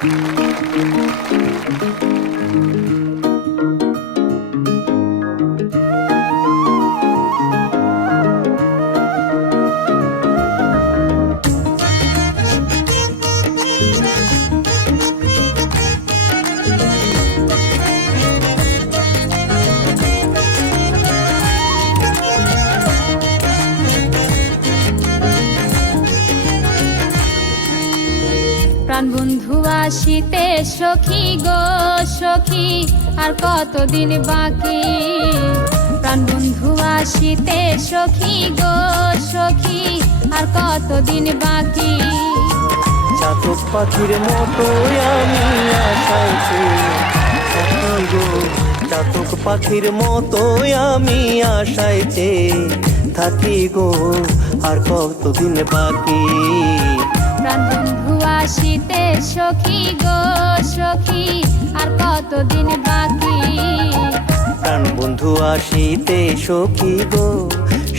প্রাণ বন্ধু আসিতে সখী গো সখী, আর কতদিন বাকি? প্রাণ বন্ধু আসিতে সখী গো সখী, আর কতদিন বাকি? চাতক পাখির মতো আমি আশাইছি সখী গো, চাতক পাখির মতো আমি আশাইছি থাকি গো, আর কতদিন বাকি? প্রাণ বন্ধু আসিতে সখী গো সখী, আর কতদিন বাকি? প্রাণ বন্ধু আসিতে সখী গো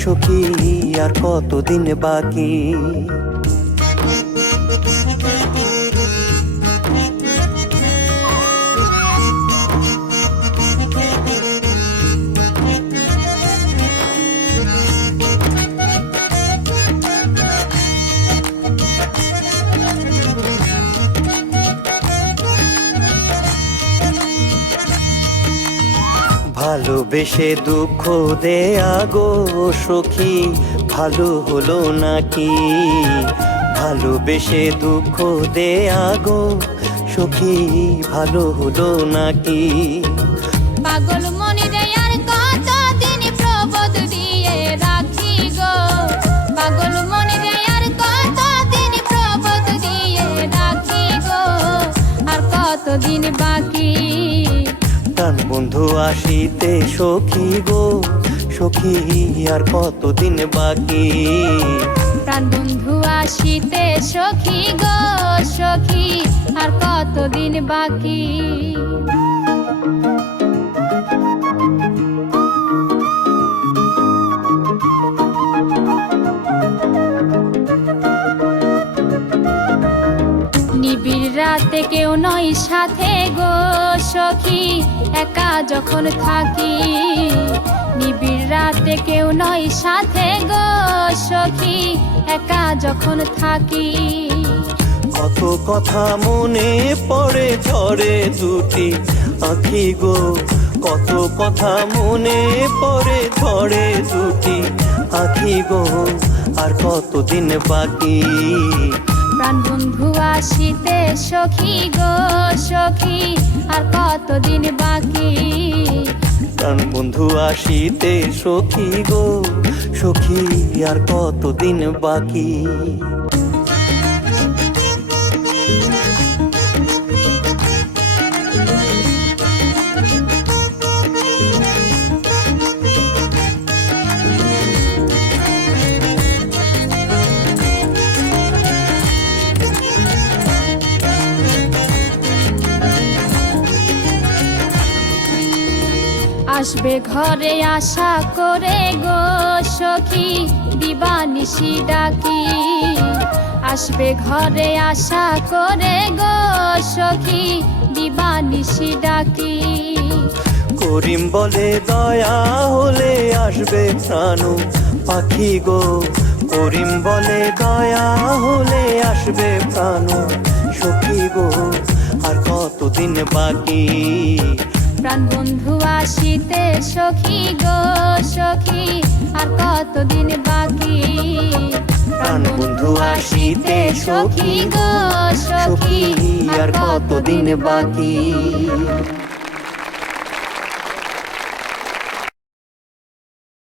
সখী, আর কতদিন বাকি? ভালোবেসে দুঃখ দেয়া গো সখী, ভালো হলো নাকি? ভালোবেসে দুঃখ দেয়া গো সখী, ভালো হলো নাকি? পাগল মনি দেয়ার কতদিন প্রবোধ দিয়ে রাখি গো, পাগল মনি দেয়ার কতদিন প্রবোধ দিয়ে রাখি গো, আর কতদিন বাকি? প্রাণ বন্ধু আসিতে সখী গো সখী, আর কতদিন বাকি? প্রাণ বন্ধু আসিতে সখী গো সখী, আর কতদিন বাকি? নিবিড় রাতে কেউ নয় সাথে গো সখী, একা যখন থাকি। নিবিড় রাতে কেউ নয় সাথে গো সখী, একা যখন থাকি। কত কথা মনে পড়ে ঝরে দুটি আঁখি গো, কত কথা মনে পড়ে ঝরে দুটি আঁখি গো, আর কতদিন বাকি? প্রাণ বন্ধু আসিতে সখী গো সখী, আর কতদিন বাকি? প্রাণ বন্ধু আসিতে সখী গো সখী, আর কতদিন বাকি? আসবে ঘরে আশা করে গো সখী, দিবানিশি ডাকি। আসবে ঘরে আশা করে গো সখী, দিবানিশি ডাকি। করিম বলে দয়া হলে আসবে প্রাণ পাখি গো, করিম বলে দয়া হলে আসবে প্রাণ সখী গো, আর কতদিন বাকি? প্রাণ বন্ধু আসিতে সখী গো সখী, আর কতদিন বাকি? প্রাণ বন্ধু আসিতে সখী গো সখী, আর কতদিন বাকি?